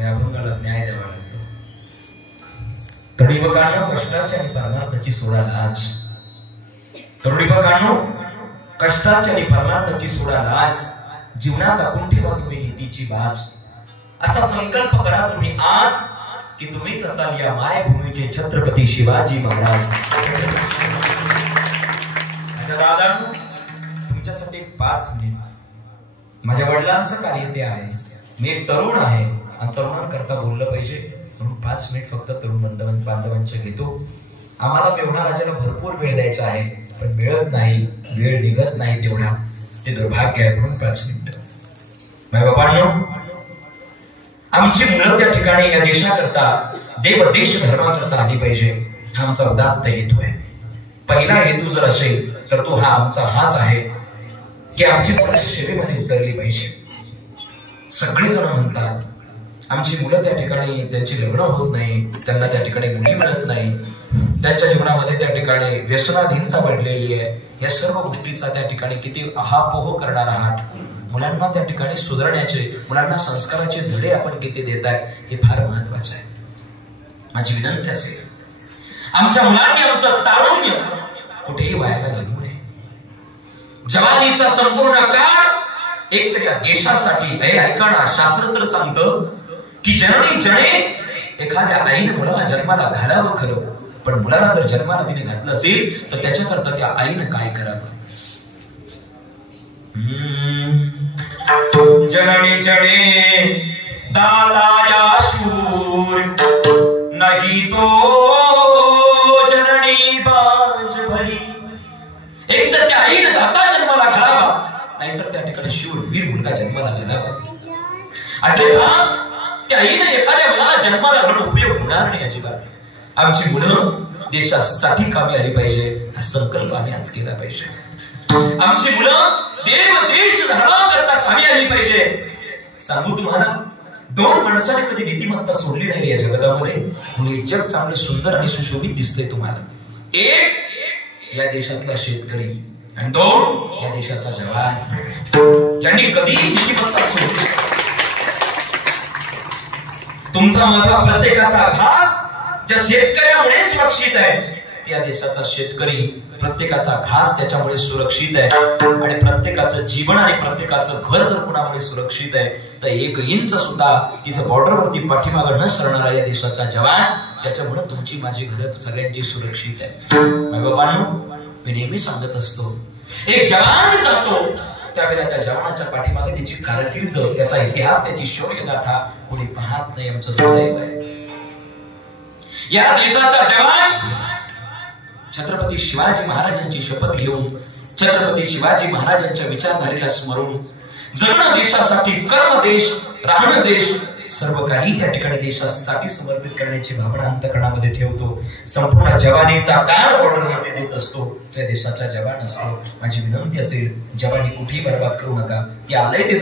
आणि अभंगाला न्याय द्यावा लागतो. तरुणीबकांनो कष्टाची आणि परमार्थाची सोडा लाज. तरुणीबकांनो कष्टाची आणि परमार्थाची सोडा लाज. जीवनात आखून ठेवा तुम्ही नीतीची बाज. असा संकल्प करा तुम्ही आज की तुम्हीच असाल या मायभूमीचे छत्रपती शिवाजी महाराज. दादांनो तुमच्यासाठी 5 मिनिट. माझ्या वडिलांचं कार्य ते आहे. मी एक तरुण आहे आणि तरुणांकरता बोललं पाहिजे म्हणून 5 मिनिट फक्त तरुण बांधवांचे घेतो. आम्हाला मेव्हणा राजाला भरपूर वेळ द्यायचा आहे पण मिळत नाही, वेळ निघत नाही तेवढा. ते दुर्भाग्य आहे म्हणून 5 मिनिट. माय बाबांनो आमची मुलं त्या ठिकाणी या देशाकरता देव देश धर्माकरता आली पाहिजे हा आमचा उदात्त हेतू आहे. पहिला हेतू जर असेल तर तो आमचा हाच आहे की आमची मुलं सेवेमध्ये उतरली पाहिजे. सगळेजण म्हणतात आमची मुलं त्या ठिकाणी त्यांची लग्न होत नाही, त्यांना त्या ठिकाणी मुली मिळत नाही, त्यांच्या जीवनामध्ये त्या ठिकाणी व्यसनाधीनता वाढलेली आहे. या सर्व गोष्टीचा त्या ठिकाणी किती अहापोह करणार आहात. मुलांना त्या ठिकाणी सुधारण्याचे, मुलांना संस्काराचे धडे आपण किती देताय हे फार महत्वाचं आहे. माझी विनंती असेल आमच्या मुलांनी आमचं तारुण्य कुठेही वायाला घालू नये. जवानीचा संपूर्ण काळ एक तर या देशासाठी. ऐका ना, शास्त्र तर सांगतं की जननी जणे एखाद्या आईने मुलाला जन्माला घालावं खरं, पण मुलाला जर जन्माला तिने घातलं असेल तर त्याच्याकरता त्या आईने काय करावं. जननी जणे दाताया शूर नाही तो जननी बांझ भरी. एक तर त्या आईने दाता जन्माला घालावा नाहीतर त्या ठिकाणी शूर वीर मुलगा जन्माला घालावा. अन्यथा त्या आईने एखाद्या मुलाला जन्माला घालून उपयोग होणार नाही अजिबात. आमची मुलं देशासाठी कामी आली पाहिजे हा संकल्प आम्ही आज केला पाहिजे. आमची मुलं देव देश धर्माकरता कामी आली पाहिजे. सांगू तुम्हाला 2 माणसाने कधी नीतिमत्ता सोडली नाही या जगतामध्ये म्हणून एक जग चांगलं सुंदर आणि सुशोभित दिसतंय तुम्हाला. 1 या देशातला शेतकरी आणि 2 या देशाचा जवान ज्यांनी कधी नीतिमत्ता सोडली. तुमचा माझा प्रत्येकाचा घास ज्या शेतकऱ्यामुळे सुरक्षित आहे त्या देशाचा शेतकरी प्रत्येकाचा घास त्याच्यामुळे सुरक्षित आहे. आणि प्रत्येकाचं जीवन आणि प्रत्येकाचं घर जर कुणामुळे सुरक्षित आहे तर 1 इंच सुद्धा तिथं बॉर्डरवरती पाठीमागं न सरणारा या देशाचा जवान त्याच्यामुळे तुमची माझी घर सगळ्यांची सुरक्षित आहे. बाबांनो मी नेहमी सांगत असतो एक जवान जातो त्यावेळेला त्या जवानाच्या पाठीमागे त्याची कारकीर्द, त्याचा इतिहास, त्याची शौर्यगाथा कोणी पाहत नाही. आमचं दुर्दैव आहे. या देशाचा जवान छत्रपती शिवाजी महाराजांची शपथ घेऊन छत्रपती शिवाजी महाराजांच्या विचारधारेला स्मरून जगणं देशासाठी, कर्म देश, राहणं देश, सर्व काही त्या ठिकाणी देशासाठी समर्पित करण्याची भावना अंतःकरणामध्ये ठेवतो. संपूर्ण जवानीचा काळ बॉर्डरवरती देत असतो. त्या देशाचा जवान असतो. माझी विनंती असेल जवानी कुठेही बर्बाद करू नका. ते आलंय ते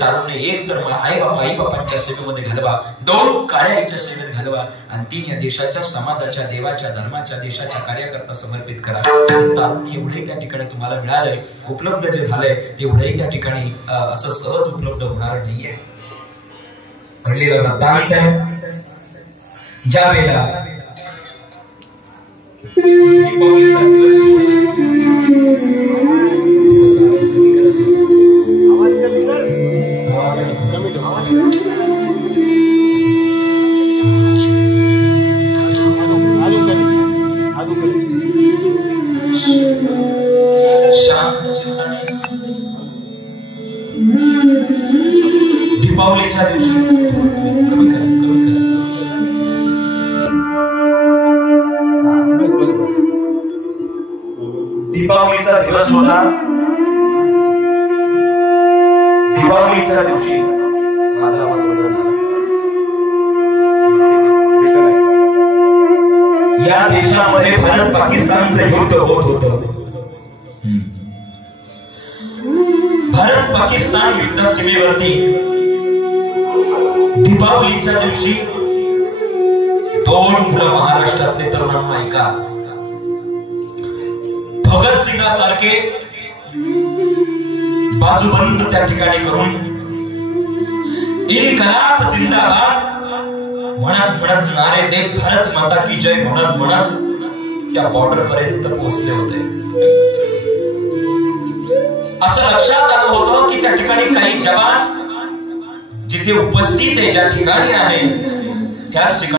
तारुण्य एक तर आई बापांच्या सेवेमध्ये घालवा, 2 काळ्या आईच्या सेवेत घालवा आणि 3 या देशाच्या, समाजाच्या, देवाच्या, धर्माच्या, देशाच्या कार्याकरता समर्पित करा. तारुण्य एवढे त्या ठिकाणी तुम्हाला मिळालंय, उपलब्ध जे झालंय तेवढे त्या ठिकाणी असं सहज उपलब्ध होणार नाहीये. घडलेला वृत्तांत ज्या वेळेला दीपावलीचा दिवस शांत चिंताने दीपावलीच्या दिवशी कमी करा दीपावलीचा दिवस होता. दीपावलीच्या दिवशी माझा आवाज बंद झाला. या देशामध्ये भारत पाकिस्तानचं युद्ध होत होतं. भारत पाकिस्तान युद्ध सीमेवरती दीपावलीच्या दिवशी 2 मुलं महाराष्ट्रातले तरुणांना ऐका. भगतसिंगासारखे बाजूबंद त्या ठिकाणी करून इन्कलाब जिंदाबाद म्हणत म्हणत नारे देत भारत माता की जय म्हणत म्हणत त्या बॉर्डर पर्यंत पोहोचले होते. असं लक्षात आलं होतं की त्या ठिकाणी काही जवान जिथे उपस्थित आहे, ज्या ठिकाणी आहे त्याच ठिकाणी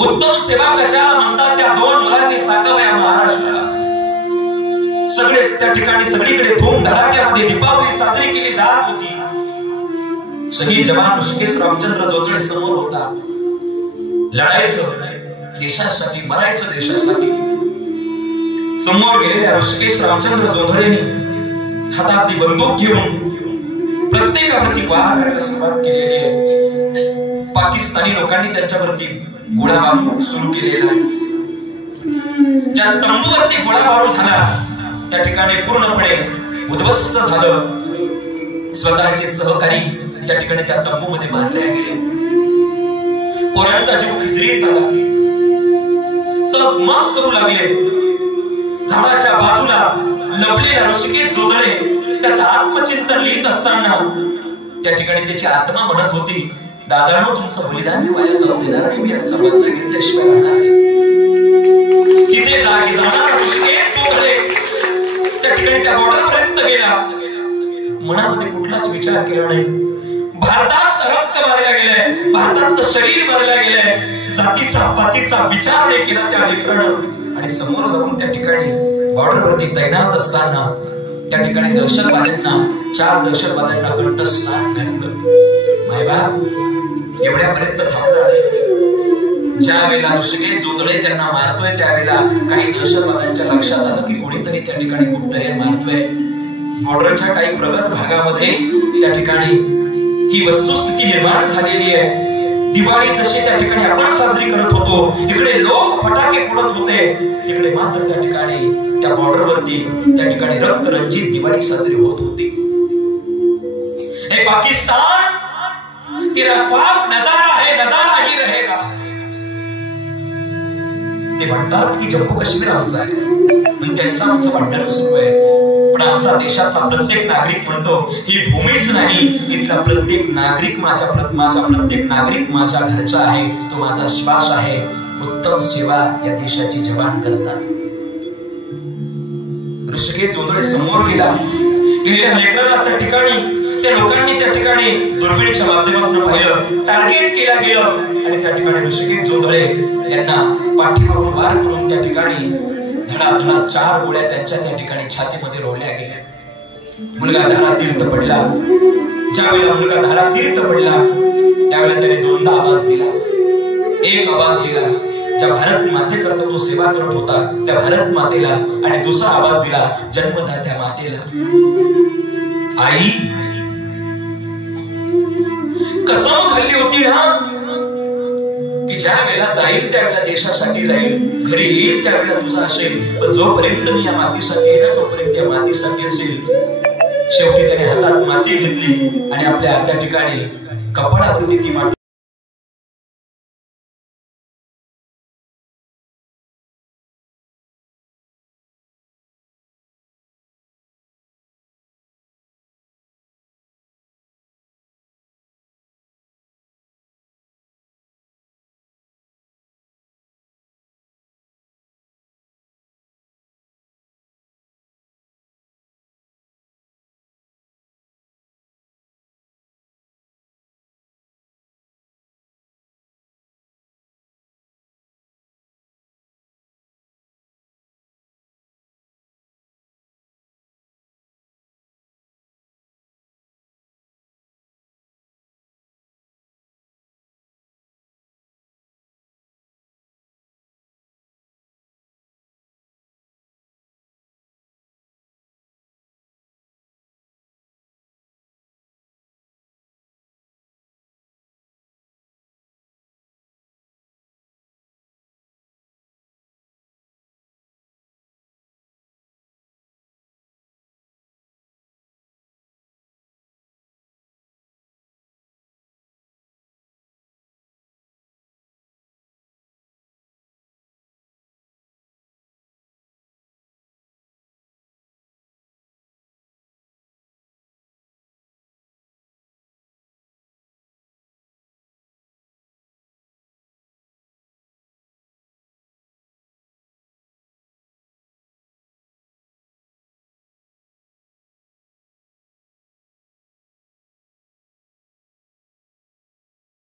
उत्तम सेवा कशाला म्हणतात त्या दोन मुलांनी साकारल्या महाराष्ट्राला. सगळे त्या ठिकाणी सगळीकडे धूम धडाक्यामध्ये दीपावली साजरी केली जात होती. शहीद जवान ऋषिकेश रामचंद्र जोंधळे समोर होता. लढायचं देशासाठी, मरायचं देशासाठी. समोर गेलेल्या ऋषिकेश रामचंद्र जोंधळेंनी हातातली बंदूक घेऊन प्रत्येकावरती वार करायला सुरुवात केलेली आहे. पाकिस्तानी लोकांनी त्यांच्यावरती गोळाबार सुरू केलेला आहे. ज्या तंबूवरती गोळाबार झाला त्या ठिकाणी पूर्णपणे उद्ध्वस्त झालं. स्वतःचे सहकारी त्या ठिकाणी त्या तंबूमध्ये मारले गेले. पोरांचा जीव खिचडीस आला. तगमग करू लागले. झाडाच्या बाजूला लपलेला ऋषिकेश जोंधळे त्याचं आत्मचिंतन लिहित असताना त्या ठिकाणी त्याची आत्मा म्हणत होती, दादांनो तुमचं बलिदान मी वाया जाऊ देणार नाही, मी यांचा बदला घेतल्याशिवाय राहणार नाही. तिथे जागी जाणार ऋषिकेश जोंधळे त्या ठिकाणी त्या बॉर्डर पर्यंत गेला. मनामध्ये कुठलाच विचार केला नाही. भारतात रक्त मारला गेलाय, भारतात शरीर मारला गेलाय, जातीचा पातीचा विचार नाही केला त्या लेकरानं. आणि समोर जाऊन त्या ठिकाणी बॉर्डरवरती तैनात असताना त्या ठिकाणी दहशतवाद्यांना 4 दहशतवाद्यांना कंठस्नान घातलं. मायबाप एवढ्यापर्यंत थांबणार नाही. ज्या वेळेला ऋषिकेश जोंधळे त्यांना मारतोय त्यावेळेला काही दहशतवाद्यांच्या लक्षात आलं की कोणीतरी त्या ठिकाणी गुप्तहेर मारतोय. बॉर्डरच्या काही प्रगत भागामध्ये त्या ठिकाणी ही वस्तुस्थिती निर्माण झालेली आहे. दिवाळी जशी त्या ठिकाणी आपण साजरी करत होतो, इकडे लोक फटाके फोडत होते, तिकडे मात्र त्या ठिकाणी त्या बॉर्डरवरती त्या ठिकाणी रक्तरंजित दिवाळी साजरी होत होती. हे पाकिस्तान तेरा ख्वाब नजारा है, नजारा ही रहेगा. ते म्हणतात की जम्मू काश्मीर आमचा आहे पण त्यांचं आमचं भांडण सुरू आहे. पण आमचा देशातला प्रत्येक नागरिक म्हणतो ही भूमीच नाही, इथला प्रत्येक नागरिक माझा प्रत्येक नागरिक माझ्या घरचा आहे, तो माझा श्वास आहे. उत्तम सेवा या देशाची जवान करतात. ऋषिकेश जोंधळे समोर गेला. गेलेल्या लेकराला त्या ठिकाणी त्या लोकांनी त्या ठिकाणी दुर्बिणीच्या माध्यमातून पाहिलं, टार्गेट केला गेलं आणि त्या ठिकाणी ऋषिकेश जोंधळे यांना पाठीमागून वार करून त्या ठिकाणी धडाधडा 4 गोळ्या त्यांच्या त्या ठिकाणी छातीमध्ये रोवल्या गेल्या. मुलगा धारातीर्थ पडला. ज्यावेळेला मुलगा धारातीर्थ पडला त्यावेळेला त्याने 2दा आवाज दिला. एक आवाज दिला ज्या भारत मातेकरता तो सेवा करत होता त्या भारत मातेला, आणि दुसरा आवाज दिला जन्मदात्या मातेला. आई कसम खाल्ली होती ना की ज्या वेळेला जाईल त्यावेळेला देशासाठी जाईल, घरी येईल त्यावेळेला तुझा असेल, पण जोपर्यंत मी या मातीसाठी येईल तोपर्यंत या मातीसाठी असेल. शेवटी त्याने हातात माती घेतली आणि आपल्या त्या ठिकाणी कपाळावरती ती माती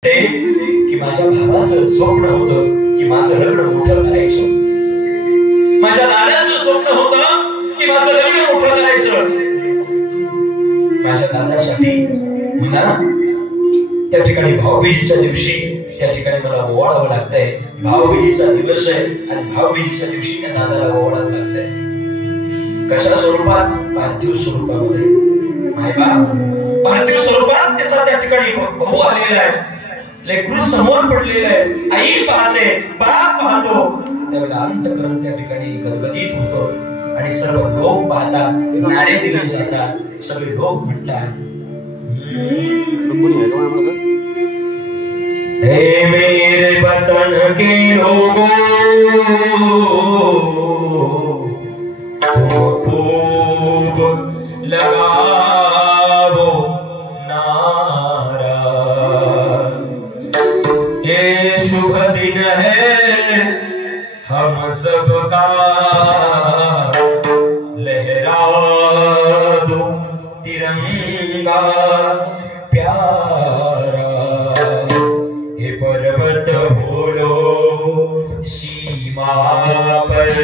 की माझ्या भावाचं स्वप्न होतं की माझं लग्न मोठं करायचं, माझ्या दादाचं स्वप्न होतं की माझं लग्न मोठं करायचं. माझ्या दादासाठी मला त्या ठिकाणी भाऊबीजेच्या दिवशी त्या ठिकाणी मला ओवाळावं लागतंय. भाऊबीजेचा दिवस आहे आणि भाऊबीजेच्या दिवशी त्या दादाला ओवाळावं लागतंय. कशा स्वरूपात? पार्थिव स्वरूपामध्ये. मायबाप पार्थिव स्वरूपात त्याचा त्या ठिकाणी भाऊ आलेला आहे, लेकरू समोर पडलेलं आहे, आई पाहते, बाप पाहतो. त्यावेळेला अंतःकरण त्या ठिकाणी गदगदित होतं आणि सर्व लोक पाहतात, नारे दिले जातात, सगळे लोक म्हणतात, हे मेरे वतन के लोगों, तुम खूब लगाओ नारा, ये शुभ दिन है हम सबका, लहरा दो तिरंगा प्यारा, ये पर्वत बोलो सीमा पर,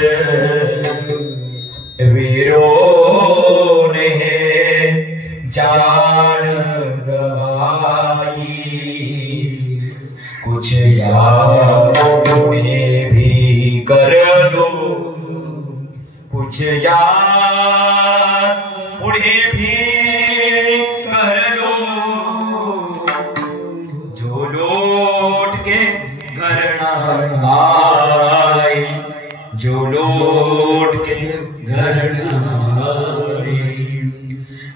वीरों ने जान गवाई, कुछ याद उन्हें भी कर लो, कुछ याद उन्हें भी कर लो, जो लौट के घर न आए, जो लौट के घर न आए.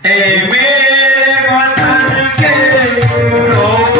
ए मेरे वतन के लोग,